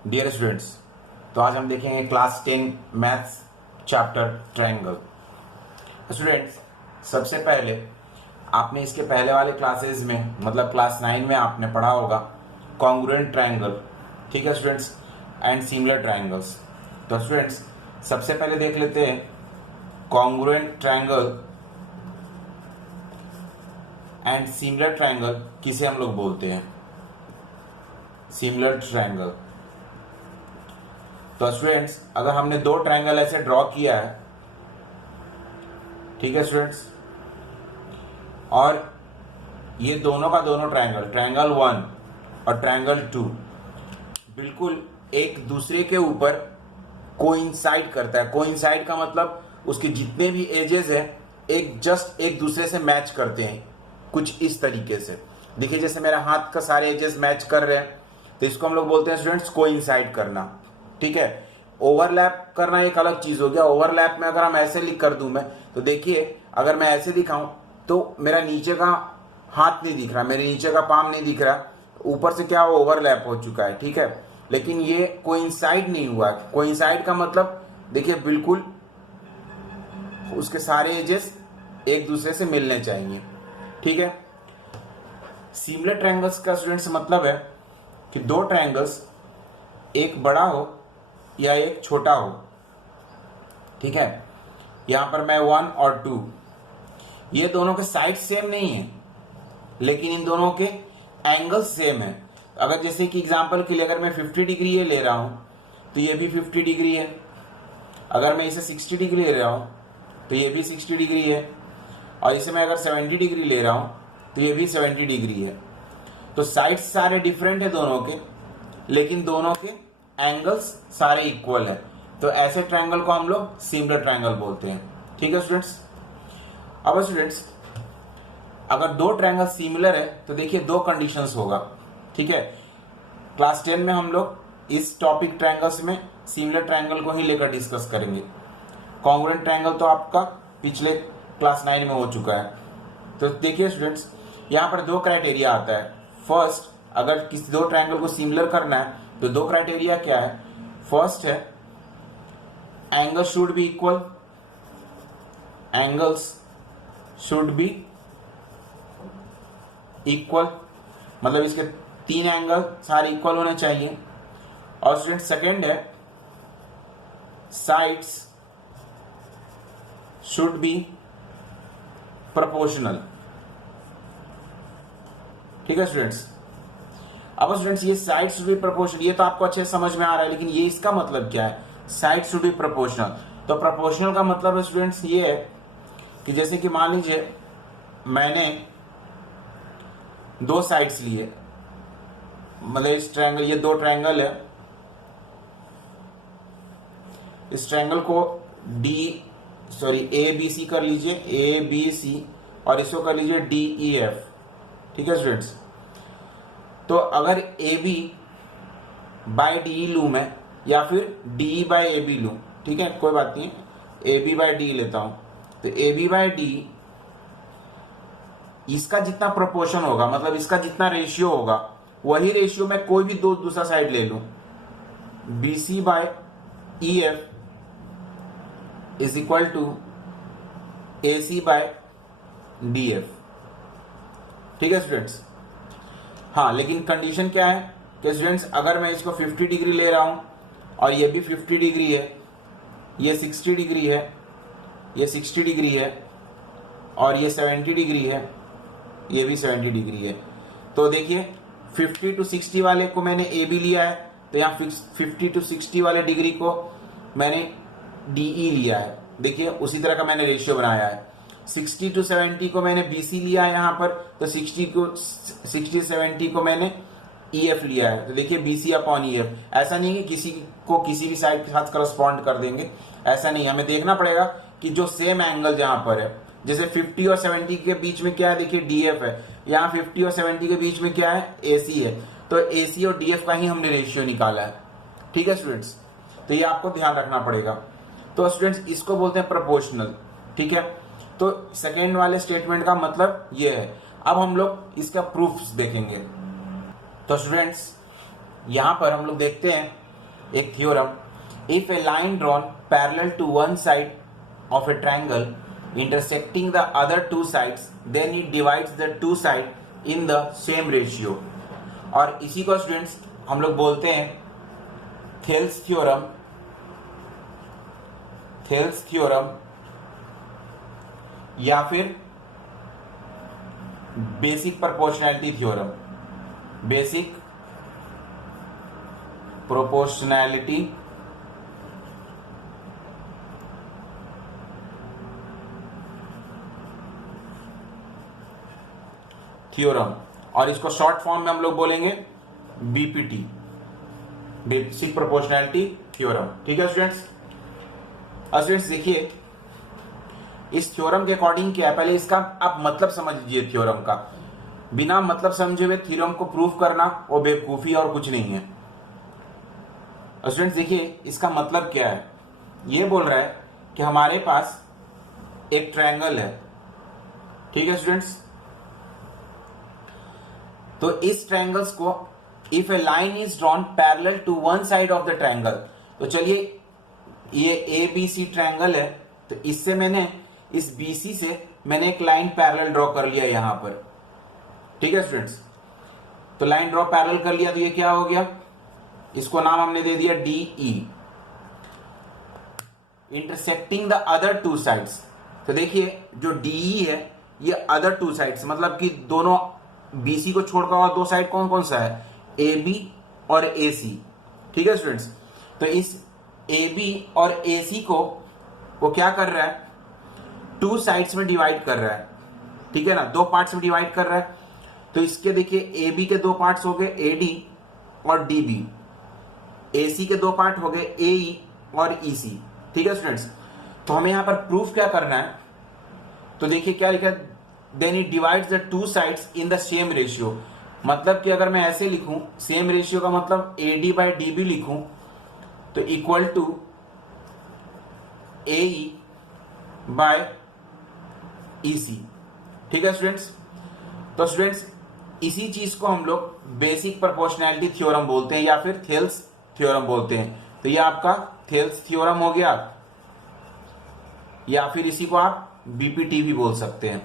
Dear students, तो आज हम देखेंगे class 10 maths chapter triangle. Students, सबसे पहले आपने इसके पहले वाले क्लासेस में मतलब क्लास 9 में आपने पढ़ा होगा कॉन्ग्रुएंट ट्रायंगल, ठीक है स्टूडेंट्स, एंड सिमिलर ट्रायंगल्स। तो स्टूडेंट्स, सबसे पहले देख लेते हैं congruent triangle and similar triangle किसे हम लोग बोलते हैं। सिमिलर ट्रायंगल, तो स्टूडेंट्स अगर हमने दो ट्रायंगल ऐसे ड्रॉ किया है, ठीक है स्टूडेंट्स, और ये दोनों का दोनों ट्रायंगल 1 और ट्रायंगल 2 बिल्कुल एक दूसरे के ऊपर कोइंसाइड करता है। कोइंसाइड का मतलब उसके जितने भी एजेस हैं एक दूसरे से मैच करते हैं, कुछ इस तरीके से। देखिए जैसे मेरा हाथ का सारे एजेस मैच कर रहे हैं, तो इसको हम लोग बोलते हैं स्टूडेंट्स कोइंसाइड करना, ठीक है। ओवरलैप करना एक अलग चीज हो गया। ओवरलैप में अगर हम ऐसे लिख कर दूं मैं, तो देखिए अगर मैं ऐसे दिखाऊं तो मेरा नीचे का हाथ नहीं दिख रहा, मेरे नीचे का पाम नहीं दिख रहा, ऊपर से क्या ओवरलैप हो चुका है, ठीक है। लेकिन ये कोइंसाइड नहीं हुआ। कोइंसाइड का मतलब देखिए बिल्कुल उसके सारे एजेस एक दूसरे से मिलने चाहिए, ठीक है। सिमिलर ट्रायंगल्स का स्टूडेंट्स मतलब है कि दो ट्रायंगल्स एक बड़ा हो या एक छोटा हो, ठीक है। यहां पर मैं 1 और 2, ये दोनों के साइड सेम नहीं है, लेकिन इन दोनों के एंगल सेम है। अगर जैसे कि एग्जांपल के लिए अगर मैं 50 डिग्री ये ले रहा हूं तो ये भी 50 डिग्री है। अगर मैं इसे 60 डिग्री ले रहा हूं तो ये भी 60 डिग्री है, और इसे मैं अगर 70 डिग्री ले रहा हूं तो ये भी 70 डिग्री है। तो साइड्स सारे डिफरेंट है दोनों के, लेकिन दोनों के एंगल्स सारे इक्वल है। तो ऐसे ट्रायंगल को हम लोग सिमिलर ट्रायंगल बोलते हैं, ठीक है स्टूडेंट्स। अब स्टूडेंट्स अगर दो ट्रायंगल सिमिलर है तो देखिए दो कंडीशंस होगा, ठीक है। क्लास 10 में हम लोग इस टॉपिक ट्रायंगल्स में सिमिलर ट्रायंगल को ही लेकर डिस्कस करेंगे। कॉन्ग्रुएंट ट्रायंगल तो आपका पिछले क्लास 9 में हो चुका है। तो देखिए स्टूडेंट्स, यहाँ पर दो क्राइटेरिया आता है। फर्स्ट, अगर किसी दो ट्रायंगल को सिमिलर करना है तो दो क्राइटेरिया क्या है। फर्स्ट है angle should be equal, angles should be equal, मतलब इसके तीन एंगल सारे इक्वल होने चाहिए। और स्टूडेंट सेकंड है साइड्स शुड बी प्रोपोर्शनल, ठीक है स्टूडेंट्स। अब स्टूडेंट्स ये साइड शुड बी प्रोपोर्शनल, ये तो आपको अच्छे से समझ में आ रहा है, लेकिन ये इसका मतलब क्या है, साइड शुड बी प्रोपोर्शनल। तो प्रोपोर्शनल का मतलब स्टूडेंट्स ये है कि जैसे कि मान लीजिए मैंने दो साइड्स लिए, मतलब इस ट्रायंगल, ये दो ट्रायंगल है, इस ट्रायंगल को ए बी सी कर लीजिए, ए बी सी, और इसको कर लीजिए डी ई एफ, ठीक है स्टूडेंट्स। तो अगर ए बी बाई डी लूँ मैं, या फिर डी बाई ए बी लूँ, ठीक है, कोई बात नहीं, ए बी बाई डी लेता हूं। तो ए बी बाई डी, इसका जितना प्रोपोर्शन होगा, मतलब इसका जितना रेशियो होगा, वही रेशियो में कोई भी दूसरा साइड ले लूं। B C by E F is equal to A C by D F, ठीक है स्टूडेंट्स। हाँ, लेकिन कंडीशन क्या है कि स्टूडेंट्स अगर मैं इसको 50 डिग्री ले रहा हूं और ये भी 50 डिग्री है, ये 60 डिग्री है, ये 60 डिग्री है, और ये 70 डिग्री है, ये भी 70 डिग्री है। तो देखिए 50 to 60 वाले को मैंने ए बी लिया है, तो यहाँ 50 to 60 वाले डिग्री को मैंने डी ई लिया है। देखिए उसी तरह का मैंने रेशियो बनाया है। 60 to 70 को मैंने बी सी लिया है यहाँ पर, तो 60 70 को मैंने ई एफ लिया है। तो देखिए B C upon E F, ऐसा नहीं है कि किसी को किसी भी साइड के साथ करस्पॉन्ड कर देंगे, ऐसा नहीं। हमें देखना पड़ेगा कि जो सेम एंगल जहां पर है, जैसे 50 और 70 के बीच में क्या है, देखिए डी एफ है, यहाँ 50 और 70 के बीच में क्या है, ए सी है। तो ए सी और डी एफ का ही हमने रेशियो निकाला है, ठीक है स्टूडेंट्स। तो ये आपको ध्यान रखना पड़ेगा। तो स्टूडेंट्स इसको बोलते हैं प्रोपोर्शनल, ठीक है। तो सेकेंड वाले स्टेटमेंट का मतलब ये है। अब हम लोग इसका प्रूफ्स देखेंगे। तो स्टूडेंट्स यहां पर हम लोग देखते हैं एक theorem, if a line drawn parallel to one side of a triangle intersecting the other two sides then it divides the two side in the same ratio. और इसी को स्टूडेंट्स हम लोग बोलते हैं थेल्स थ्योरम, थेल्स थ्योरम या फिर basic proportionality theorem, basic proportionality theorem, और इसको शॉर्ट फॉर्म में हम लोग बोलेंगे बीपीटी, बेसिक प्रोपोर्शनैलिटी थ्योरम। ठीक है स्टूडेंट्स। स्टूडेंट्स देखिए इस थ्योरम के अकॉर्डिंग क्या है, पहले इसका आप मतलब समझ लीजिए। थ्योरम का बिना मतलब समझे हुए थ्योरम को प्रूव करना वो बेवकूफी और कुछ नहीं है। स्टूडेंट्स देखिए इसका मतलब क्या है, ये बोल रहा है कि हमारे पास एक ट्रायंगल है, ठीक है स्टूडेंट्स। तो इस ट्रायंगल्स को if a line is drawn parallel to one side of the triangle, तो चलिए ये ए बी सी ट्रायंगल है, तो इससे मैंने इस BC से मैंने एक लाइन पैरेलल ड्रॉ कर लिया यहां पर, ठीक है स्टूडेंट्स। तो लाइन ड्रॉ पैरेलल कर लिया तो ये क्या हो गया, इसको नाम हमने दे दिया DE। Intersecting the other two sides, तो देखिए जो DE है ये अदर टू साइड्स मतलब कि दोनों BC को छोड़कर और दो साइड कौन कौन सा है, AB और AC, ठीक है स्टूडेंट्स। तो इस AB और AC को वो क्या कर रहा है, टू साइड्स में डिवाइड कर रहा है, ठीक है ना, दो पार्ट्स में डिवाइड कर रहा है। तो इसके देखिए AB के दो पार्ट्स हो गए AD और DB, AC के दो पार्ट हो गए AE और EC, ठीक है स्टूडेंट्स। तो हमें यहां पर प्रूफ क्या करना है, तो देखिए क्या लिखा है, then it divides the two sides in the same ratio. मतलब कि अगर मैं ऐसे लिखूं, सेम रेशियो का मतलब AD बाई DB लिखूं तो equal to AE by EC, ठीक है स्टूडेंट्स। तो स्टूडेंट्स इसी चीज को हम लोग बेसिक प्रोपोर्शनैलिटी थ्योरम बोलते हैं या फिर थेल्स थ्योरम बोलते हैं। तो ये आपका थेल्स थ्योरम हो गया, या फिर इसी को आप BPT भी बोल सकते हैं,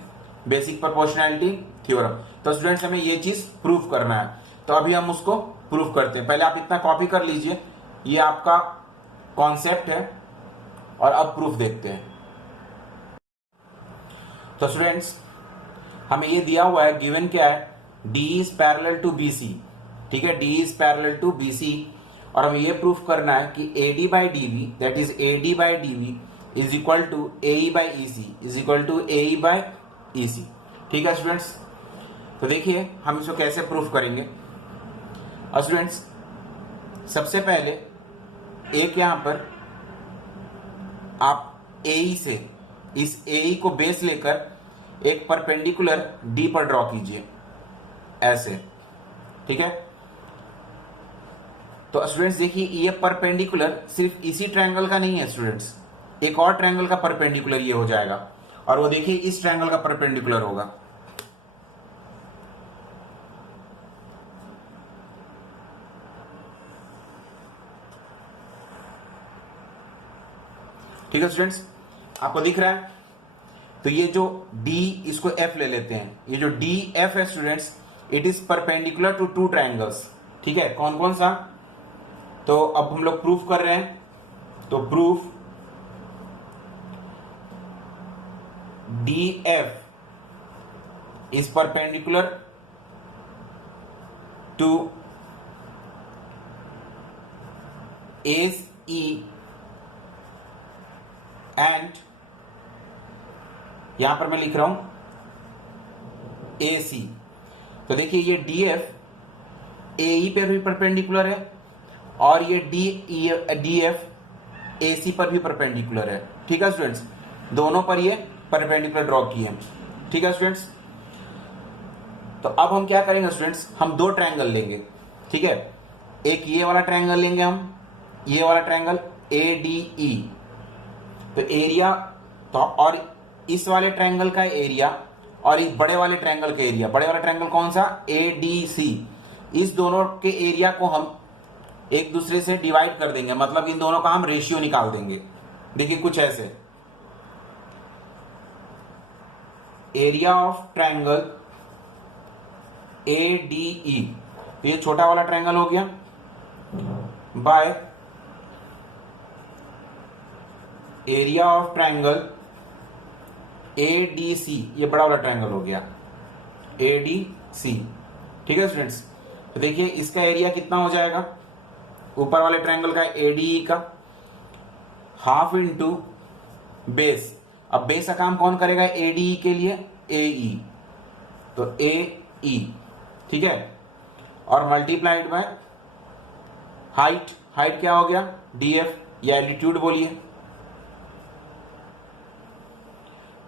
बेसिक प्रोपोर्शनैलिटी थ्योरम। तो स्टूडेंट्स हमें ये चीज प्रूफ करना है, तो अभी हम उसको प्रूफ करते हैं। पहले आप इतना कॉपी कर लीजिए, ये आपका कॉन्सेप्ट है, और अब प्रूफ देखते हैं। तो स्टूडेंट्स हमें ये दिया हुआ है, गिवन क्या है, DE is parallel to BC, ठीक है, DE is parallel to BC, और हमें ये प्रूफ करना है कि AD by DB that is AD by DB is equal to AE by EC is equal to AE by EC, ठीक है स्टूडेंट्स। तो देखिए हम इसको कैसे प्रूफ करेंगे। और स्टूडेंट्स सबसे पहले एक यहां पर आप AE से, इस AE को बेस लेकर एक परपेंडिकुलर D पर ड्रॉ कीजिए ऐसे, ठीक है। तो स्टूडेंट्स देखिए ये परपेंडिकुलर सिर्फ इसी ट्रायंगल का नहीं है स्टूडेंट्स, एक और ट्रायंगल का परपेंडिकुलर ये हो जाएगा, और वो देखिए इस ट्रायंगल का परपेंडिकुलर होगा, ठीक है स्टूडेंट्स, आपको दिख रहा है। तो ये जो D, इसको F ले लेते हैं, ये जो DF है students, it is perpendicular to two triangles, ठीक है। कौन कौन सा, तो अब हम लोग प्रूफ कर रहे हैं, तो proof DF is perpendicular to AE and यहां पर मैं लिख रहा हूं AC। तो देखिए ये DF AE पर भी परपेंडिकुलर है, और ये DF AC पर भी परपेंडिकुलर है, ठीक है स्टूडेंट्स, दोनों पर ये परपेंडिकुलर ड्रॉ किए हैं, ठीक है स्टूडेंट्स। तो अब हम क्या करेंगे स्टूडेंट्स, हम दो ट्रायंगल लेंगे, ठीक है। एक ये वाला ट्रायंगल लेंगे हम, ये वाला ट्रायंगल ADE, तो एरिया, तो और इस वाले ट्रायंगल का एरिया और इस बड़े वाले ट्रायंगल का एरिया, बड़े वाला ट्रायंगल कौन सा, ADC, इस दोनों के एरिया को हम एक दूसरे से डिवाइड कर देंगे, मतलब इन दोनों का हम रेशियो निकाल देंगे। देखिए कुछ ऐसे, एरिया ऑफ ट्रायंगल ADE, तो ये छोटा वाला ट्रायंगल हो गया, bye area of triangle ADC, ये बड़ा वाला ट्रायंगल हो गया ADC। ठीक है स्टूडेंट्स, तो देखिए इसका एरिया कितना हो जाएगा, ऊपर वाले ट्रायंगल का ADE का हाफ इंटू बेस। अब बेस का काम कौन करेगा ADE के लिए, AE, तो AE, ठीक है, और मल्टीप्लाइड बाय हाइट, हाइट क्या हो गया DF या एल्टीट्यूड बोलिए,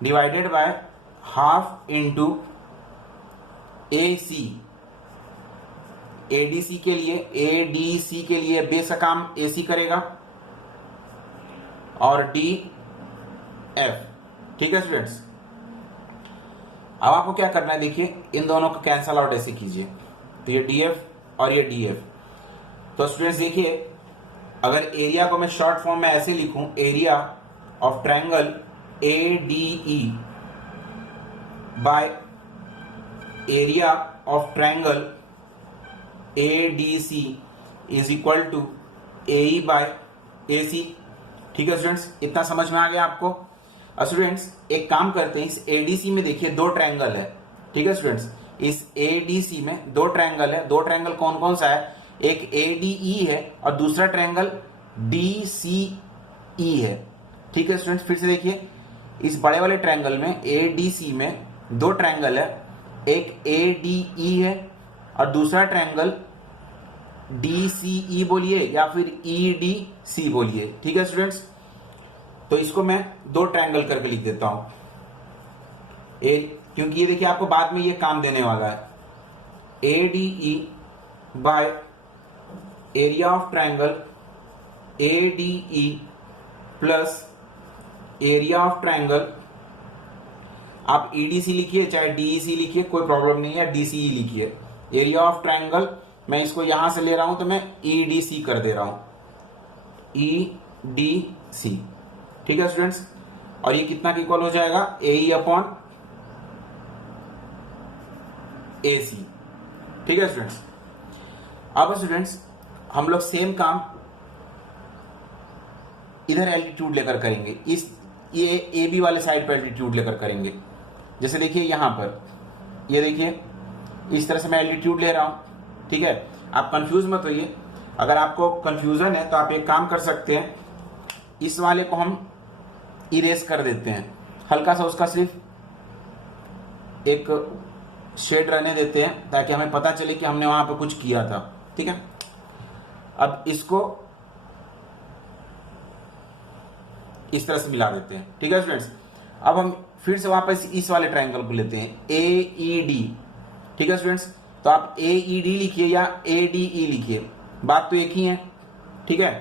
divided by half into AC, ADC के लिए, ADC के लिए बेस का काम AC करेगा, और DF। ठीक है स्टूडेंट्स, अब आपको क्या करना है, देखिए इन दोनों को कैंसल आउट ऐसे कीजिए, तो ये DF और ये DF। तो स्टूडेंट्स देखिए, अगर एरिया को मैं शॉर्ट फॉर्म में ऐसे लिखूं, area of triangle ADE by area of triangle ADC is equal to AE by AC। ठीक है स्टूडेंट्स, इतना समझ में आ गया आपको। स्टूडेंट्स एक काम करते हैं, इस ADC में देखिए दो ट्रायंगल है। ठीक है स्टूडेंट्स, इस ADC में दो ट्रायंगल है। दो ट्रायंगल कौन कौन सा है, एक ADE है और दूसरा ट्रायंगल DCE है। ठीक है स्टूडेंट्स, फिर से देखिए, इस बड़े वाले ट्रायंगल में ADC में दो ट्रायंगल है, एक ADE है और दूसरा ट्रायंगल DCE बोलिए या फिर EDC बोलिए। ठीक है स्टूडेंट्स, तो इसको मैं दो ट्रायंगल करके लिख देता हूं, क्योंकि ये देखिए आपको बाद में ये काम देने वाला है। ADE by area of triangle ADE plus area of triangle, आप EDC लिखिए चाहे DEC लिखिए, कोई प्रॉब्लम नहीं है, DCE लिखिए। एरिया ऑफ ट्रायंगल मैं इसको यहां से ले रहा हूं तो मैं EDC कर दे रहा हूं, EDC। ठीक है स्टूडेंट्स, और ये कितना इक्वल हो जाएगा, AE अपॉन AC। ठीक है स्टूडेंट्स, अब स्टूडेंट्स हम लोग सेम काम इधर एल्टीट्यूड लेकर करेंगे, इस ये AB वाले साइड पर एल्टीट्यूड लेकर करेंगे। जैसे देखिए यहां पर, ये देखिए इस तरह से मैं एल्टीट्यूड ले रहा हूं। ठीक है, आप कंफ्यूज मत होइए, अगर आपको कंफ्यूजन है तो आप एक काम कर सकते हैं, इस वाले को हम इरेज कर देते हैं, हल्का सा उसका सिर्फ एक शेड रहने देते हैं ताकि हमें पता चले कि हमने वहां पे कुछ किया था। ठीक है, अब इसको इस तरह से मिला देते हैं। ठीक है स्टूडेंट्स, अब हम फिर से वापस इस वाले ट्रायंगल को लेते हैं, AED। ठीक है स्टूडेंट्स, तो आप AED लिखिए या ADE लिखिए, बात तो एक ही है। ठीक है,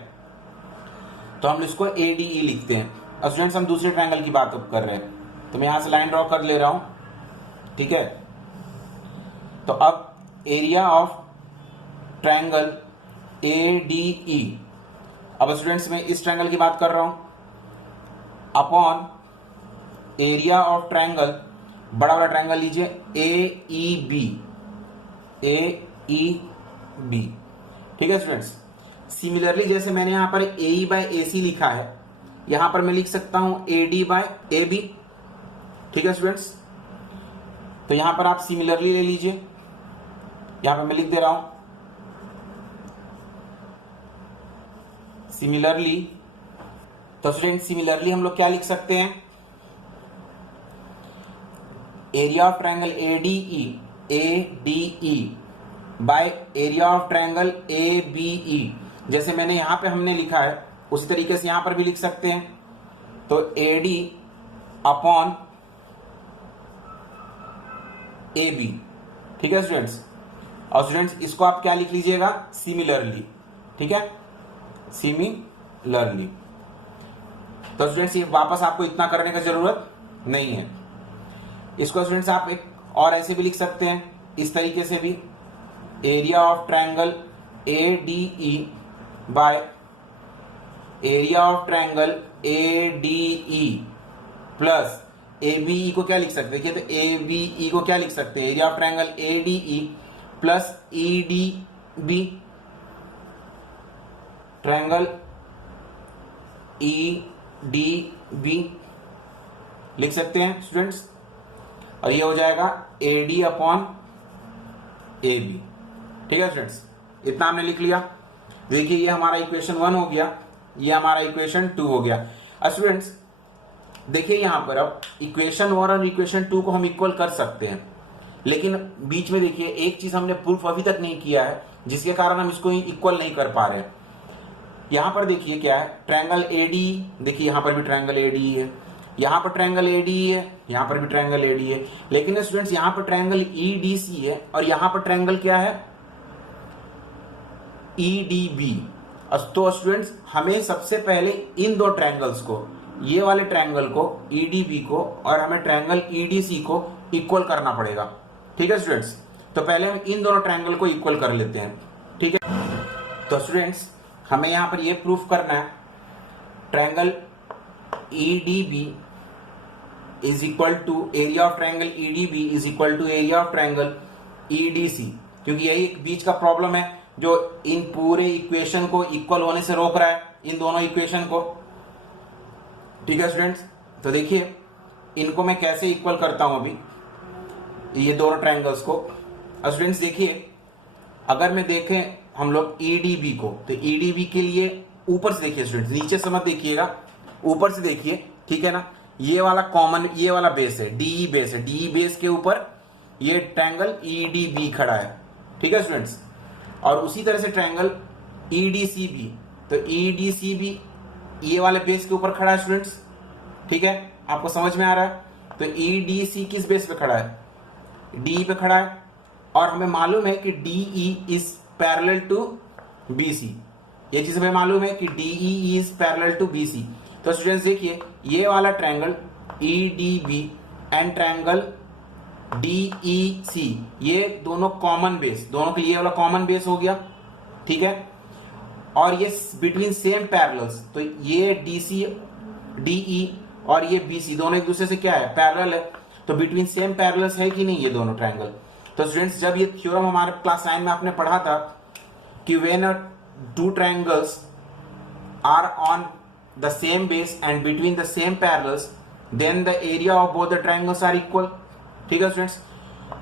तो हम इसको ADE लिखते हैं। अब स्टूडेंट्स हम दूसरे ट्रायंगल की बात अब कर रहे हैं, तो मैं यहां से लाइन ड्रॉ कर ले रहा हूं। ठीक है, तो अब एरिया ऑफ ट्रायंगल ADE, अब स्टूडेंट्स मैं इस ट्रायंगल की बात कर रहा हूं, अपॉन एरिया ऑफ ट्रायंगल, बड़ा वाला ट्रायंगल लीजिए AEB, AEB। ठीक है स्टूडेंट्स, सिमिलरली जैसे मैंने यहां पर AE बाय AC लिखा है, यहां पर मैं लिख सकता हूं AD बाय AB। ठीक है स्टूडेंट्स, तो यहां पर आप सिमिलरली ले लीजिए, यहां पर मैं लिख दे रहा हूं सिमिलरली। तो स्टूडेंट सिमिलरली हम लोग क्या लिख सकते हैं, area of triangle ADE by area of triangle ABE। जैसे मैंने यहां पे हमने लिखा है उसी तरीके से यहां पर भी लिख सकते हैं, तो AD अपॉन AB। ठीक है स्टूडेंट्स, और स्टूडेंट्स इसको आप क्या लिख लीजिएगा, सिमिलरली। ठीक है, सिमिलरली। तो स्टूडेंट्स ये वापस आपको इतना करने का जरूरत नहीं है। इसको स्टूडेंट्स आप एक और ऐसे भी लिख सकते हैं, इस तरीके से भी, area of triangle ADE by area of triangle A D E plus A B E को क्या लिख सकते हैं, देखिए तो ए बी ई को क्या लिख सकते हैं, area of triangle A D E plus E D B, triangle E D B लिख सकते हैं स्टूडेंट्स, और ये हो जाएगा A D upon A B. ठीक है स्टूडेंट्स, इतना हमने लिख लिया। देखिए ये हमारा इक्वेशन 1 हो गया, ये हमारा इक्वेशन 2 हो गया। स्टूडेंट्स देखिए यहां पर अब इक्वेशन 1 और इक्वेशन 2 को हम इक्वल कर सकते हैं, लेकिन बीच में देखिए एक चीज हमने प्रूफ अभी तक नहीं किया है, जिसके कारण हम इसको इक्वल नहीं कर पा रहे हैं। यहां पर देखिए क्या है, ट्रायंगल एडी, देखिए यहां पर भी ट्रायंगल एडी है, यहां पर ट्रायंगल एडी है, यहां पर भी ट्रायंगल एडी है, लेकिन स्टूडेंट्स यहां पर ट्रायंगल ईडीसी है और यहां पर ट्रायंगल क्या है, ईडीबी। तो स्टूडेंट्स हमें सबसे पहले इन दो ट्रायंगल्स को, ये वाले ट्रायंगल को ईडीबी को और हमें ट्रायंगल ईडीसी को इक्वल करना पड़ेगा। ठीक है स्टूडेंट्स, तो पहले हम इन दोनों ट्रायंगल को इक्वल कर लेते हैं। ठीक है, तो स्टूडेंट्स हमें यहां पर ये प्रूफ करना है, triangle EDB is equal to area of triangle EDB is equal to area of triangle EDC, क्योंकि यही एक बीच का प्रॉब्लम है जो इन पूरे इक्वेशन को इक्वल होने से रोक रहा है, इन दोनों इक्वेशन को। ठीक है स्टूडेंट्स, तो देखिए इनको मैं कैसे इक्वल करता हूं अभी, ये दोनों ट्रायंगल्स को। स्टूडेंट्स देखिए अगर मैं देखें हम लोग ईडीबी को, तो ईडीबी के लिए ऊपर से देखिए स्टूडेंट्स, नीचे से मत देखिएगा, ऊपर से देखिए। ठीक है ना, ये वाला कॉमन, ये वाला बेस है, डीई बेस है, डीई बेस के ऊपर ये ट्रायंगल ईडीबी खड़ा है। ठीक है स्टूडेंट्स, और उसी तरह से ट्रायंगल ईडीसीबी, तो ईडीसीबी ये वाले बेस के ऊपर खड़ा है स्टूडेंट्स। ठीक है, आपको समझ में आ रहा है, तो ईडीसी किस बेस पे खड़ा है, डी पे खड़ा है, और हमें मालूम है कि DE is parallel to BC, ये चीज हमें मालूम है कि DE is parallel to BC. तो स्टूडेंट्स देखिए ये वाला triangle EDB and triangle DEC, ये दोनों कॉमन बेस, दोनों के लिए वाला कॉमन बेस हो गया। ठीक है, और ये बिटवीन सेम पैरेलल्स, तो ये डीसी डीई और ये बीसी दोनों एक दूसरे से क्या है, पैरेलल है, तो बिटवीन सेम पैरेलल्स है कि नहीं ये दोनों ट्रायंगल। तो स्टूडेंट्स जब ये थ्योरम हमारे क्लास 9 में आपने पढ़ा था कि when two triangles are on the same base and between the same parallels then the area of both the triangles are equal. ठीक है स्टूडेंट्स,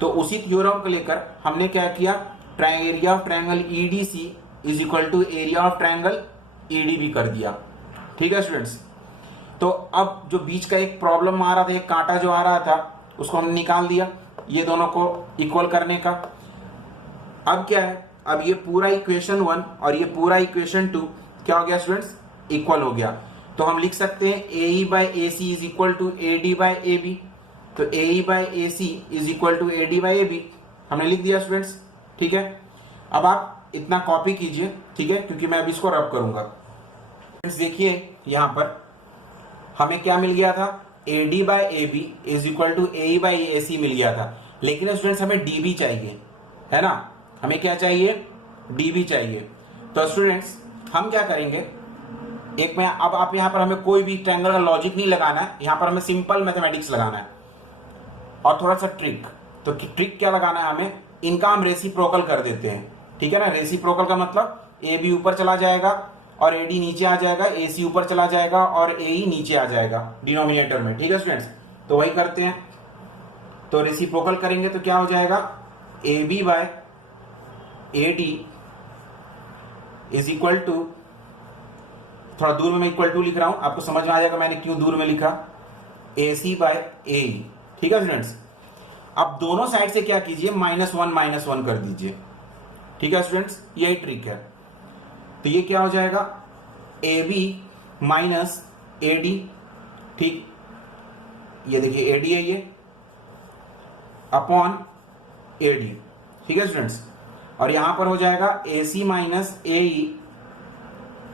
तो उसी थ्योरम को लेकर हमने क्या किया, area of triangle EDC is equal to area of triangle EDB कर दिया। ठीक है स्टूडेंट्स, तो अब जो बीच का एक प्रॉब्लम आ रहा था, एक कांटा जो आ रहा था, उसको हमने निकाल दिया ये दोनों को इक्वल करने का। अब क्या है, अब ये पूरा इक्वेशन 1 और ये पूरा इक्वेशन 2 क्या हो गया स्टूडेंट्स, इक्वल हो गया। तो हम लिख सकते हैं AE by AC is equal to AD by AB, तो AE by AC is equal to AD by AB हमने लिख दिया स्टूडेंट्स। ठीक है, अब आप इतना कॉपी कीजिए, ठीक है, क्योंकि मैं अभी इसको रब करूंगा। देखिए यहां पर हमें क्या मिल गया था, AD by AB is equal to AE by AC मिल गया था, लेकिन स्टूडेंट्स हमें DB चाहिए, है ना, हमें क्या चाहिए, DB चाहिए। तो स्टूडेंट्स हम क्या करेंगे, एक में अब आप यहां पर हमें कोई भी ट्रायंगल का लॉजिक नहीं लगाना है, यहां पर हमें सिंपल मैथमेटिक्स लगाना है और थोड़ा सा ट्रिक। तो ट्रिक क्या लगाना है हमें, इनका हम रेसिप्रोकल कर देते हैं। ठीक है ना, रेसिप्रोकल का मतलब AB ऊपर चला जाएगा और AD नीचे आ जाएगा, AC ऊपर चला जाएगा और AE नीचे आ जाएगा डिनोमिनेटर में। ठीक है स्टूडेंट्स, तो वही करते हैं, तो रेसिप्रोकल करेंगे तो क्या हो जाएगा, AB by AD is equal to, थोड़ा दूर में मैं इक्वल टू लिख रहा हूं, आपको समझ में आ जाएगा मैंने क्यों दूर में लिखा, AC बाय AE। ठीक है स्टूडेंट्स, अब दोनों साइड से क्या कीजिए, -1 कर दीजिए। ठीक है स्टूडेंट्स, यही ट्रिक है। तो ये क्या हो जाएगा, AB माइनस AD, ठीक, ये देखिए AD है ये, अपॉन AD। ठीक है स्टूडेंट्स, और यहां पर हो जाएगा AC minus AE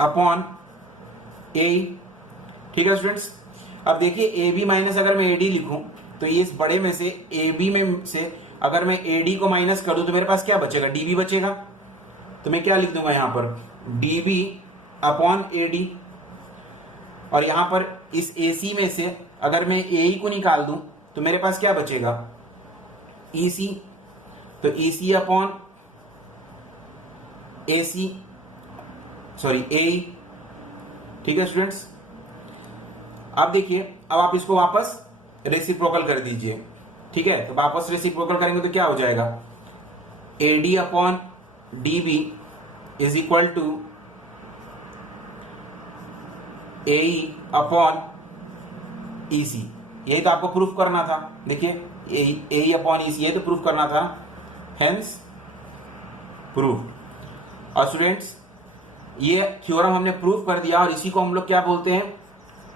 upon AE। ठीक है स्टूडेंट्स, अब देखिए AB माइनस अगर मैं AD लिखूं तो ये इस बड़े में से AB में से अगर मैं AD को माइनस कर दूं तो मेरे पास क्या बचेगा, DB बचेगा। तो मैं क्या लिख दूंगा यहां पर, D B upon A D. और यहां पर इस ए सी में से अगर मैं ए ई को निकाल दूं तो मेरे पास क्या बचेगा, ई सी। तो ई सी अपॉन ए सी, सॉरी ए ई। ठीक है स्टूडेंट्स, अब देखिए, अब आप इसको वापस रेसिप्रोकल कर दीजिए। ठीक है, तो वापस रेसिप्रोकल करेंगे तो क्या हो जाएगा, A D upon D B is equal to A E upon E C. यही तो आपको प्रूफ करना था। देखिए, ए ई अपॉन ई सी, यही तो प्रूफ करना था, हेंस प्रूफ। और स्टूडेंट्स, ये थ्योरम हमने प्रूफ कर दिया और इसी को हम लोग क्या बोलते हैं,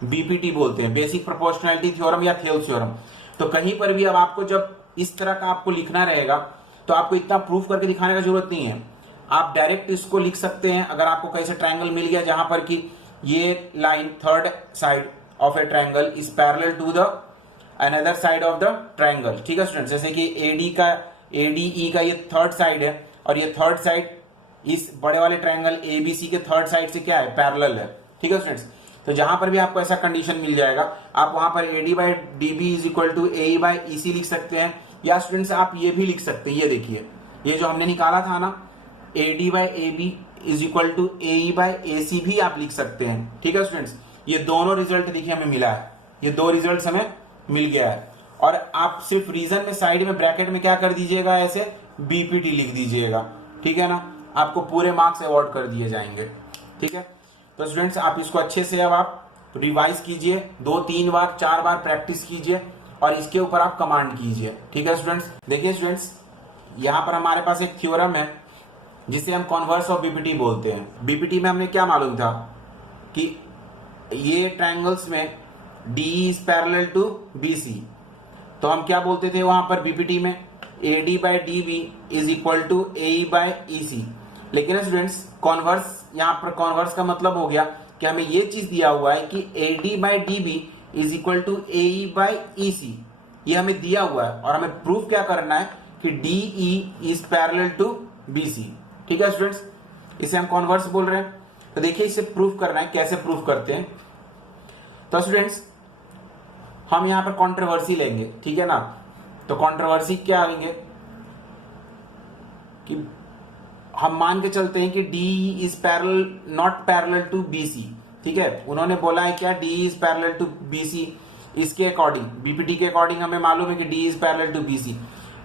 बीपीटी बोलते हैं, बेसिक प्रोपोर्शनैलिटी थ्योरम या थेल्स थ्योरम। तो कहीं पर भी अब आपको जब इस तरह का आपको लिखना रहेगा तो आपको इतना प्रूफ करके दिखाने का जरूरत नहीं है, आप डायरेक्ट इसको लिख सकते हैं। अगर आपको कहीं से ट्रायंगल मिल गया जहां पर कि ये line third side of a triangle is parallel to the another side of the triangle. ठीक है स्टूडेंट, जैसे कि एडीई का ये थर्ड साइड है और ये थर्ड साइड इस बड़े वाले ट्रायंगल एबीसी के थर्ड साइड से क्या है, पैरेलल है। ठीक है स्टूडेंट्स, तो जहां पर भी आपको ऐसा कंडीशन मिल जाएगा आप वहां पर AD by DB is equal to A by E C लिख सकते हैं। या स्टूडेंट्स आप ये भी लिख सकते हैं, ये देखिए, ये जो हमने निकाला था ना, A D by A B is equal to A by A C भी आप लिख सकते हैं। ठीक है स्टूडेंट्स, ये दोनों रिजल्ट देखिए हमें मिला है, ये दो रिजल्ट हमें मिल गया है। और आप सिर्फ रीजन में साइड में ब्रैकेट में क्या कर दीजिएगा, ऐसे बीपीटी लिख दीजिएगा। ठीक है ना, आपको पूरे मार्क्स अवॉर्ड कर दिए जाएंगे। ठीक है, तो स्टूडेंट्स आप इसको अच्छे से अब आप रिवाइज कीजिए, 2-3 बार 4 बार प्रैक्टिस कीजिए और इसके ऊपर आप कमांड कीजिए। ठीक है स्टूडेंट्स, देखिए स्टूडेंट्स, यहां पर हमारे पास एक थ्योरम है जिसे हम कॉन्वर्स ऑफ बीपीटी बोलते हैं। बीपीटी में हमने क्या मालूम था कि ये ट्रायंगल्स में D is parallel to B C, तो हम क्या बोलते थे वहां पर बीपीटी में, A D by D B is equal to A by E C. लेकिन स्टूडेंट्स कॉन्वर्स, यहाँ पर कॉन्वर्स का मतलब हो गया कि हमें ये चीज दिया हुआ है कि A D by D B is equal to A by E C, ये हमें दिया हुआ है और हमें प्रूफ क्या करना है कि D E is parallel to B C. ठीक है स्टूडेंट्स, इसे हम कॉन्वर्स बोल रहे हैं। तो देखिए इसे प्रूफ करना है, कैसे प्रूफ करते हैं। तो स्टूडेंट्स हम यहां पर कॉन्ट्रोवर्सी लेंगे, ठीक है ना। तो कॉन्ट्रोवर्सी क्या लेंगे कि हम मान के चलते हैं कि D is parallel not parallel to BC. ठीक है, उन्होंने बोला है क्या, D is parallel to BC. इसके अकॉर्डिंग, बीपीटी के अकॉर्डिंग हमें मालूम है कि D is parallel to BC,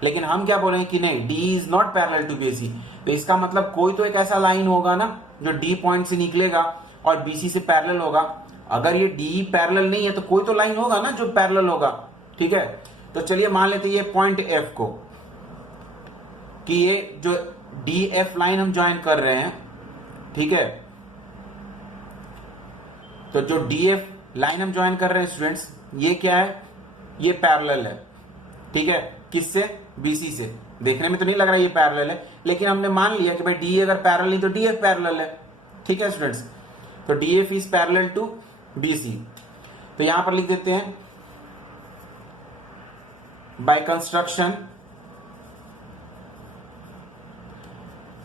लेकिन हम क्या बोलेंगे कि नहीं, D is not parallel to BC. तो इसका मतलब कोई तो एक ऐसा लाइन होगा ना जो डी पॉइंट से निकलेगा और बीसी से पैरेलल होगा। अगर ये डी पैरेलल नहीं है तो कोई तो लाइन होगा ना जो पैरेलल होगा। ठीक है, तो चलिए मान लेते हैं ये पॉइंट एफ को, कि ये जो डी एफ लाइन हम ज्वाइन कर रहे हैं, ठीक है, तो जो डी एफ लाइन हम ज्वाइन कर रहे हैं स्टूडेंट्स, ये क्या है, ये पैरेलल है। ठीक है, किससे, बीसी से। देखने में तो नहीं लग रहा ये पैरेलल है, लेकिन हमने मान लिया कि भाई डी अगर पैरेलल नहीं तो डी एफ पैरेलल है। ठीक है स्टूडेंट्स, तो D F is parallel to BC. तो यहां पर लिख देते हैं, by construction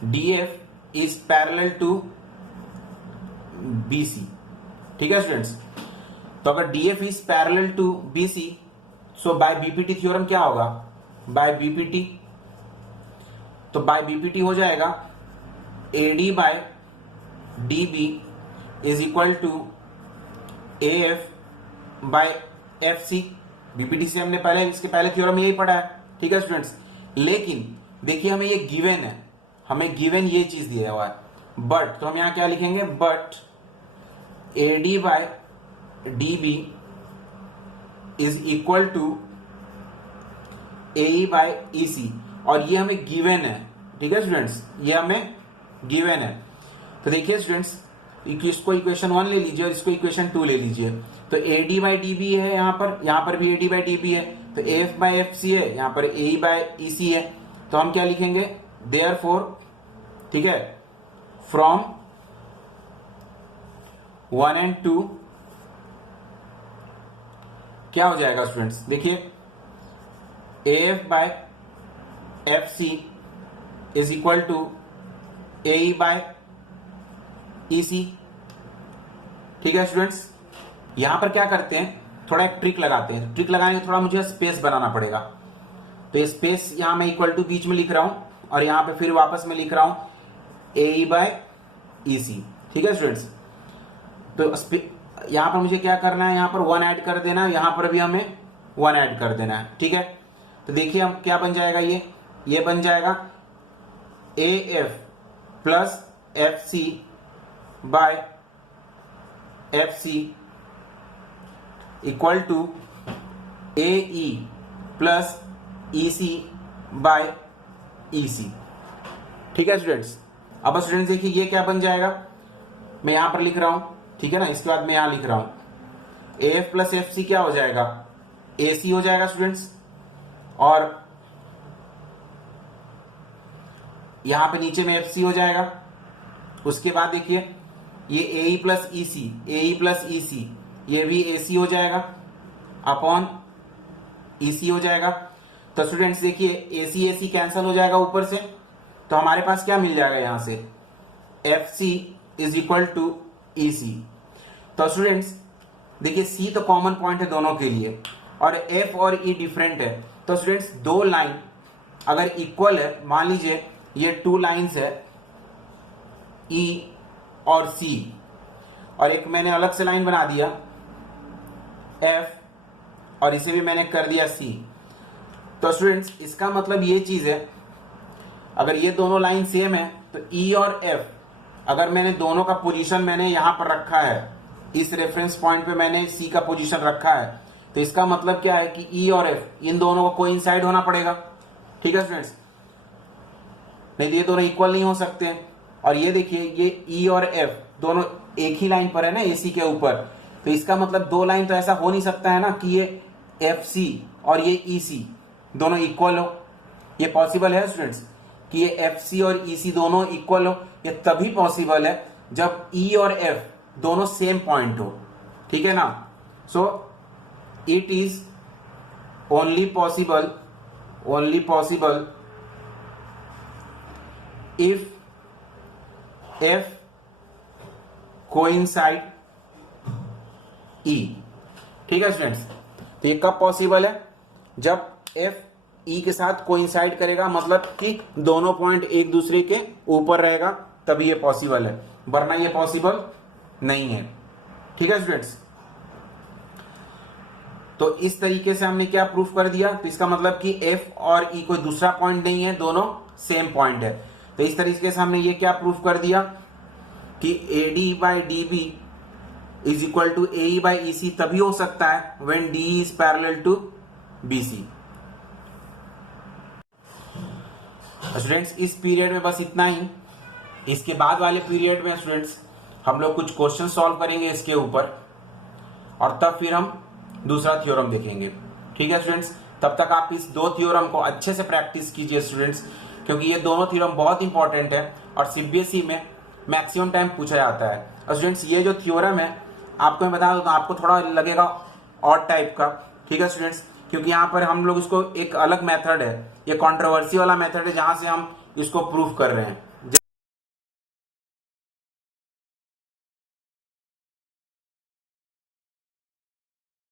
DF is parallel to BC। ठीक है स्टूडेंट्स, तो अगर DF is parallel to BC, so by BPT theorem क्या होगा, बाय बीपीटी, तो बाय बीपीटी हो जाएगा AD by DB is equal to AF by FC। BPT से हमने पहले, इसके पहले थ्योरम यही पढ़ा है। ठीक है स्टूडेंट्स, लेकिन देखिए हमें ये गिवन है, हमें गिवन ये चीज दिया हुआ है, बट, तो हम यहां क्या लिखेंगे, but AD by DB is equal to AE by EC, और ये हमें गिवन है। ठीक है स्टूडेंट्स, ये हमें गिवन है। तो देखिए स्टूडेंट्स, इसको इक्वेशन 1 ले लीजिए और इसको इक्वेशन 2 ले लीजिए। तो AD बाय DB है यहां पर भी AD बाय DB है, तो AF बाय FC है, यहां पर AE बाय EC है। तो हम क्या लिखेंगे, देयरफॉर, ठीक है, फ्रॉम 1 and 2 क्या हो जाएगा स्टूडेंट्स, देखिए AF by FC is equal to AE by EC। ठीक है स्टूडेंट्स, यहां पर क्या करते हैं, थोड़ा एक ट्रिक लगाते हैं। ट्रिक लगाने में थोड़ा मुझे स्पेस बनाना पड़ेगा, तो ये स्पेस यहां मैं इक्वल टू बीच में लिख रहा हूं और यहां पे फिर वापस में लिख रहा हूं AE/EC। ठीक है स्टूडेंट्स, तो यहां पर मुझे क्या करना है, यहां पर 1 ऐड कर देना है, यहां पर भी हमें 1 ऐड कर देना है। ठीक है, तो देखिए हम क्या बन जाएगा, ये बन जाएगा AF plus FC by FC equal to AE plus EC by EC। ठीक है स्टूडेंट्स, अब स्टूडेंट्स देखिए ये क्या बन जाएगा, मैं यहां पर लिख रहा हूं, ठीक है ना, इसके बाद मैं यहां लिख रहा हूं AF प्लस FC क्या हो जाएगा, AC हो जाएगा स्टूडेंट्स, और यहां पे नीचे में FC हो जाएगा। उसके बाद देखिए ये AE प्लस EC ये भी AC हो जाएगा अपॉन EC हो जाएगा। तो स्टूडेंट्स देखिए AC कैंसिल हो जाएगा ऊपर से, तो हमारे पास क्या मिल जाएगा यहां से, FC is equal to EC। तो स्टूडेंट्स देखिए C तो कॉमन पॉइंट है दोनों के लिए और F और E डिफरेंट है। तो स्टूडेंट्स दो लाइन अगर इक्वल है, मान लीजिए ये 2 लाइन्स है E और C, और एक मैंने अलग से लाइन बना दिया F और इसे भी मैंने कर दिया C। तो स्टूडेंट्स इसका मतलब ये चीज है, अगर ये दोनों लाइन सेम है तो E और F, अगर मैंने दोनों का पोजीशन मैंने यहां पर रखा है, इस रेफरेंस पॉइंट पे मैंने C का पोजीशन रखा है, तो इसका मतलब क्या है कि E और F इन दोनों को कोइंसाइड होना पड़ेगा। ठीक है स्टूडेंट्स, नहीं तो ये दोनों इक्वल नहीं हो सकते हैं। और ये देखिए ये E और F दोनों एक ही लाइन पर है ना AC के ऊपर, तो इसका मतलब दो लाइन तो ऐसा हो नहीं सकता है ना कि ये FC और ये EC दोनों इक्वल हो। ये पॉसिबल है स्टूडेंट्स कि ये FC और EC दोनों इक्वल हो, ये तभी पॉसिबल है जब E और F दोनों सेम पॉइंट हो। ठीक है ना, so it is only possible if F coincide E। ठीक है स्टूडेंट्स, तो ये कब पॉसिबल है, जब F E के साथ कोइंसाइड करेगा, मतलब कि दोनों पॉइंट एक दूसरे के ऊपर रहेगा, तभी ये पॉसिबल है, वरना ये पॉसिबल नहीं है। ठीक है स्टूडेंट्स, तो इस तरीके से हमने क्या प्रूफ कर दिया, तो इसका मतलब कि F और E कोई दूसरा पॉइंट नहीं है, दोनों सेम पॉइंट है। तो इस तरीके से हमने ये क्या प्रूफ कर दिया कि AD/DB is equal to AE/EC तभी हो सकता है when D is parallel to BC। Students इस पीरियड में बस इतना ही। इसके बाद वाले पीरियड में स्टूडेंट्स हम लोग कुछ क्वेश्चन सॉल्व करेंगे इसके ऊपर, और तब फिर हम दूसरा थ्योरम देखेंगे। ठीक है स्टूडेंट्स, तब तक आप इस दो थ्योरम को अच्छे से प्रैक्टिस कीजिए स्टूडेंट्स, क्योंकि ये दोनों थ्योरम बहुत इंपॉर्टेंट है और CBSE में मैक्सिमम टाइम पूछा जाता है। और स्टूडेंट्स ये जो थ्योरम है आपको मैं बता दूं तो आपको थोड़ा लगेगा ऑड टाइप का। ठीक है स्टूडेंट्स, क्योंकि यहाँ पर हम लोग इसको एक अलग मेथड है, ये कंट्रोवर्सी वाला मेथड है जहां से हम इसको प्रूफ कर रहे हैं।